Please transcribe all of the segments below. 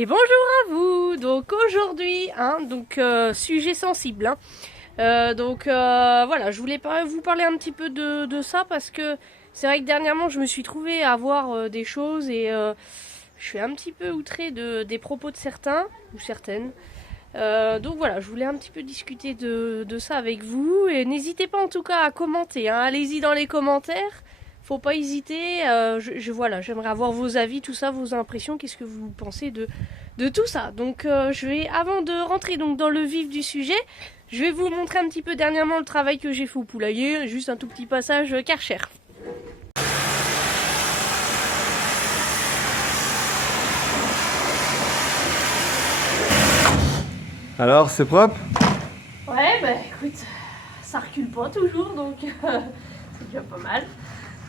Et bonjour à vous. Donc aujourd'hui, sujet sensible. Voilà, je voulais vous parler un petit peu de ça parce que c'est vrai que dernièrement je me suis trouvée à voir des choses et je suis un petit peu outrée des propos de certains ou certaines. Donc voilà, je voulais un petit peu discuter de ça avec vous et n'hésitez pas en tout cas à commenter, hein. Allez-y dans les commentaires. Faut pas hésiter. Voilà, j'aimerais avoir vos avis, tout ça, vos impressions. Qu'est-ce que vous pensez de tout ça? Donc, avant de rentrer donc dans le vif du sujet, je vais vous montrer un petit peu dernièrement le travail que j'ai fait au poulailler. Juste un tout petit passage Karcher. Alors, c'est propre? Ouais, bah écoute, ça recule pas toujours, donc c'est déjà pas mal.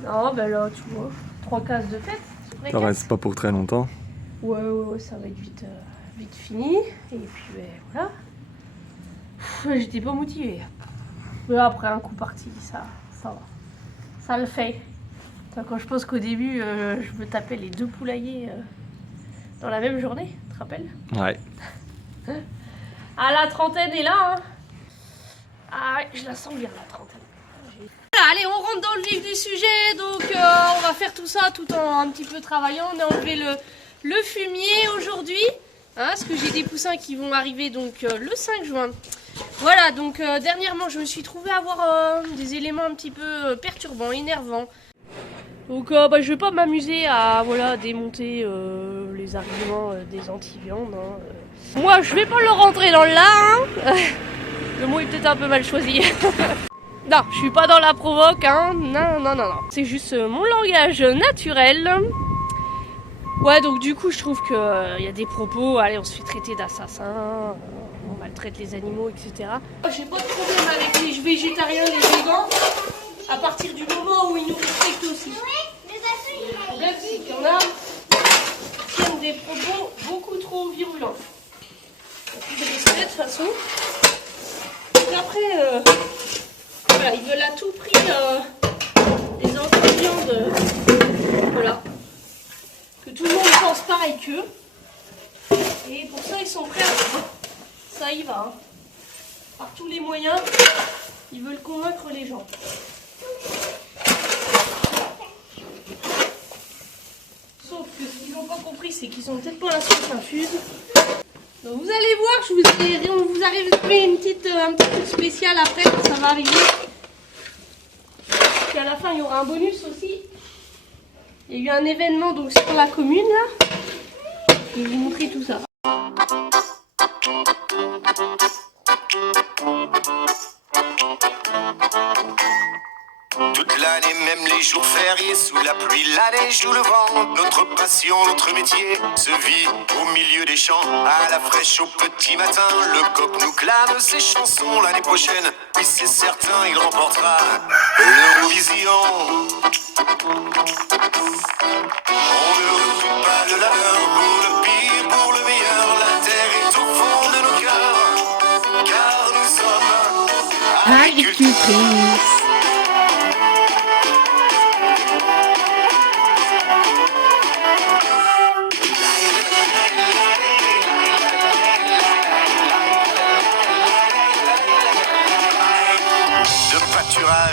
Non, bah là, tu vois, 3 cases de fête. Ça reste pas pour très longtemps. Ouais, ça va être vite fini. Et puis, voilà. J'étais pas motivée. Mais après un coup parti, ça va. Ça le fait. Quand je pense qu'au début, je me tapais les 2 poulaillers dans la même journée, tu te rappelles? Ouais. Ah, la trentaine est là, hein. Ah ouais, je la sens bien, la trentaine. Voilà, allez, on rentre dans le vif du sujet. Donc, on va faire tout ça tout en un petit peu travaillant. On a enlevé le fumier aujourd'hui. Hein, parce que j'ai des poussins qui vont arriver donc le 5 juin. Voilà, donc dernièrement, je me suis trouvée à avoir des éléments un petit peu perturbants, énervants. Donc, je vais pas m'amuser à démonter les arguments des anti-viandes. Hein. Moi, je vais pas le rentrer dans le là. Hein. Le mot est peut-être un peu mal choisi. Non, je suis pas dans la provoque. Hein. Non. C'est juste mon langage naturel. Ouais, donc du coup, je trouve qu'il y a des propos. Allez, on se fait traiter d'assassins. On maltraite les animaux, etc. J'ai pas de problème avec les végétariens, les végans, à partir du moment où ils nous respectent aussi. Le problème, c'est qu'il y en a qui tiennent des propos beaucoup trop virulents. Il n'y a plus de respect de toute façon. Donc après, voilà, ils veulent à tout prix les anti-viandes. Voilà. Que tout le monde pense pareil qu'eux. Et pour ça, ils sont prêts à... Ça y va, hein. Par tous les moyens, ils veulent convaincre les gens. Sauf que ce qu'ils n'ont pas compris, c'est qu'ils sont peut-être pas la sauce infuse. Donc vous allez voir, on vous a réservé un petit truc spécial après, ça va arriver. Puis à la fin, il y aura un bonus aussi. Il y a eu un événement donc sur la commune là. Je vais vous montrer tout ça. Toute l'année, même les jours fériés, sous la pluie, la neige ou le vent, notre passion, notre métier se vit au milieu des champs, à la fraîche au petit matin. Le coq nous clame ses chansons l'année prochaine, puis c'est certain, il remportera l'Eurovision. On ne recrute pas le labeur pour le pire, pour le meilleur. La terre est au fond de nos cœurs, car nous sommes agricultrices.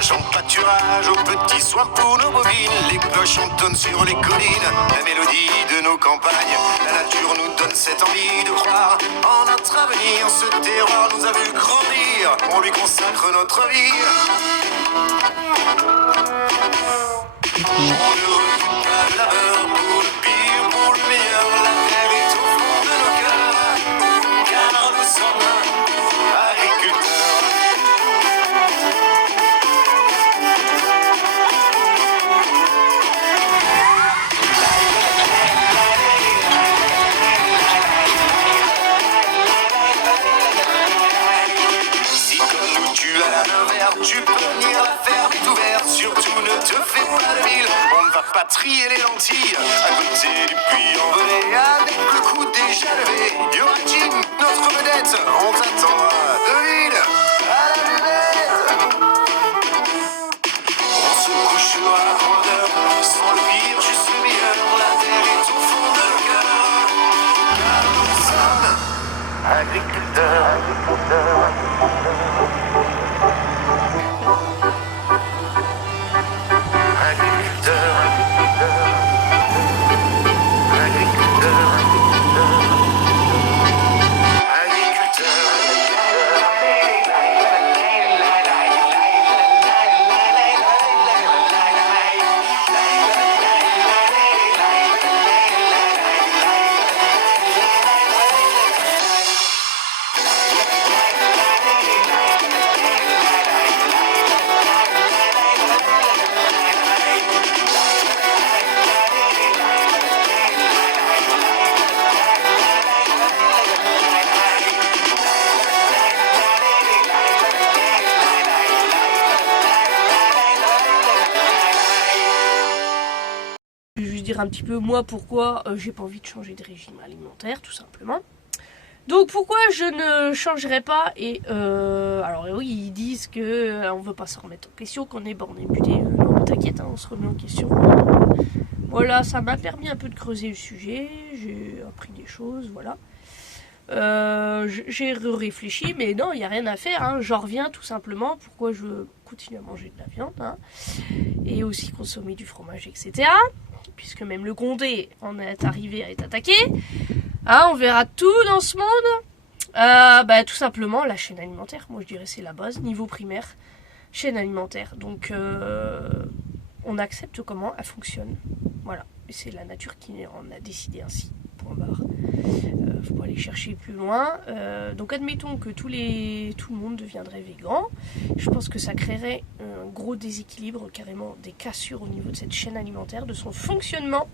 En pâturage, aux petits soins pour nos bovines, les cloches entonnent sur les collines, la mélodie de nos campagnes. La nature nous donne cette envie de croire en notre avenir. Ce terroir nous a vu grandir, on lui consacre notre vie. On ne recrute pas le labeur pour le pire, pour le meilleur. La terre est au fond de nos cœurs, car nous sommes agriculteurs. Tu peux venir, la ferme est ouverte, surtout ne te fais pas de ville. On ne va pas trier les lentilles à côté du puits envolé. Avec le coup déjà levé, y aura Jim, notre vedette. On t'attendra de ville à la buvette. On se couchera à point d'heure, sans le pire, juste le meilleur. La terre est au fond de nos cœurs. agriculteur. Dire un petit peu moi pourquoi j'ai pas envie de changer de régime alimentaire tout simplement. Donc pourquoi je ne changerai pas et alors oui ils disent que on veut pas se remettre en question, qu'on est borné buté, non t'inquiète hein, on se remet en question. Voilà, ça m'a permis un peu de creuser le sujet, j'ai appris des choses, voilà. J'ai réfléchi mais non il n'y a rien à faire hein. J'en reviens tout simplement pourquoi je continue à manger de la viande hein, et aussi consommer du fromage etc. Puisque même le comté en est arrivé à être attaqué. Hein, on verra tout dans ce monde. Tout simplement la chaîne alimentaire, moi je dirais c'est la base, niveau primaire, chaîne alimentaire. Donc on accepte comment elle fonctionne. Voilà, et c'est la nature qui en a décidé ainsi. Point barre. Faut pas aller chercher plus loin. Donc admettons que tout le monde deviendrait végan. Je pense que ça créerait un gros déséquilibre, carrément des cassures au niveau de cette chaîne alimentaire, de son fonctionnement.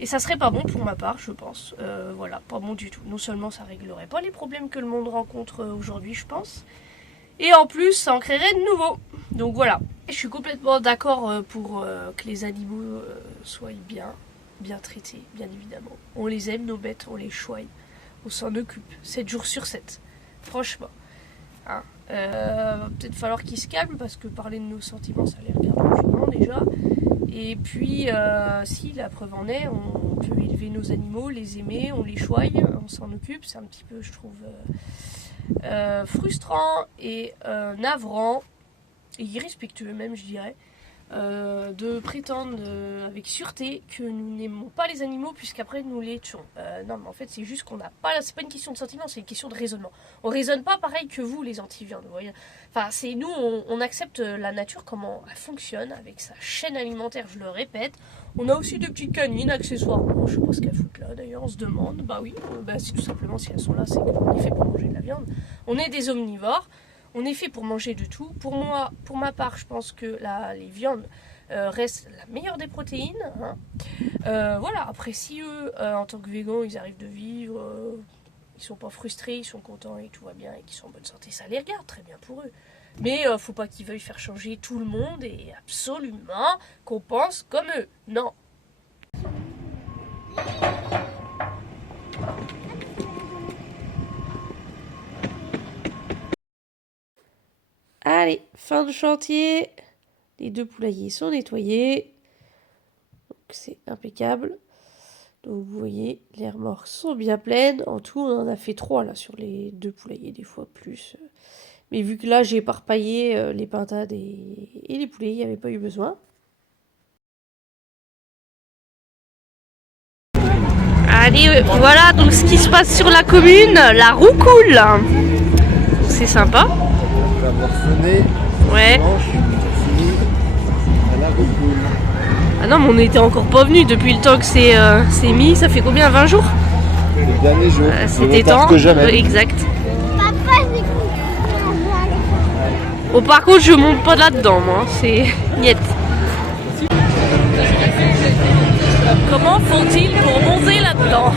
Et ça serait pas bon pour ma part, je pense. Voilà, pas bon du tout. Non seulement ça réglerait pas les problèmes que le monde rencontre aujourd'hui, je pense. Et en plus, ça en créerait de nouveaux. Donc voilà. Je suis complètement d'accord pour que les animaux soient bien traités, bien évidemment. On les aime, nos bêtes, on les choigne. On s'en occupe, 7 jours sur 7. Franchement. Hein. Va peut-être falloir qu'ils se calment parce que parler de nos sentiments, ça les regarde aucunement déjà. Et puis, si la preuve en est, on peut élever nos animaux, les aimer, on les choigne, on s'en occupe. C'est un petit peu, je trouve, frustrant et navrant, et irrespectueux même, je dirais, de prétendre avec sûreté que nous n'aimons pas les animaux puisqu'après nous les tuons. Non mais en fait c'est juste qu'on n'a pas, c'est pas une question de sentiment, c'est une question de raisonnement. On raisonne pas pareil que vous les anti-viandes, vous voyez. Enfin c'est nous, on accepte la nature comment elle fonctionne avec sa chaîne alimentaire, je le répète. On a aussi des petites canines accessoirement, je sais pas ce qu'elles foutent là d'ailleurs, on se demande, bah oui, c'est tout simplement si elles sont là c'est qu'on est fait pour manger de la viande. On est des omnivores. On est fait pour manger de tout. Pour moi, pour ma part, je pense que les viandes restent la meilleure des protéines. Hein. Voilà, après si eux, en tant que végans, ils arrivent de vivre, ils sont pas frustrés, ils sont contents et tout va bien et qu'ils sont en bonne santé, ça les regarde, très bien pour eux. Mais faut pas qu'ils veuillent faire changer tout le monde et absolument qu'on pense comme eux. Non. Allez, fin de chantier. Les 2 poulaillers sont nettoyés. Donc c'est impeccable. Donc vous voyez, les remorques sont bien pleines. En tout, on en a fait 3 là sur les 2 poulaillers, des fois plus. Mais vu que là, j'ai éparpillé les pintades et les poulets, il n'y avait pas eu besoin. Allez, voilà donc ce qui se passe sur la commune. La roue coule. C'est sympa. Ouais. Ah non mais on n'était encore pas venu depuis le temps que c'est mis, ça fait combien, 20 jours? Le dernier jour. C'était temps, exact. Papa, oh par contre je monte pas là-dedans moi, c'est niet. Comment font-ils pour monter là-dedans?